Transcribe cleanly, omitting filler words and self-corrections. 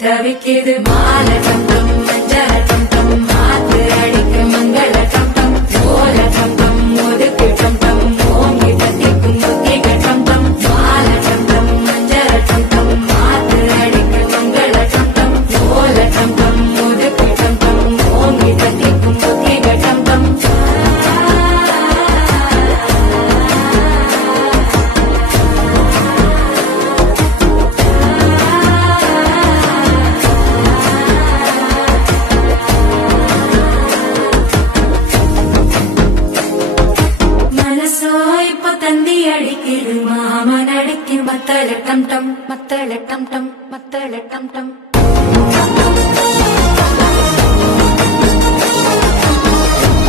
தவிக்குது மால டம் டம் மஞ்சள டம் டம் மாத்து அடிக்க மங்கள டம் டம் ஓல டம் டம் ஒதுக்கு டம் டம் ஓங்கி தட்டிக்கும் ஒத்திக டம் டம் மால டம் டம் மஞ்சள டம் டம் மாத்து அடிக்க மங்கள டம் டம் ஓல டம் டம் ஒதுக்கு டம் டம் ஓங்கி தட்டிக்கும் ஒத்திக டம் டம் தந்தி அடிக்குது மாமன் அடிக்கு மத்தள டம் டம் மத்தள டம் டம் மத்தள டம் டம்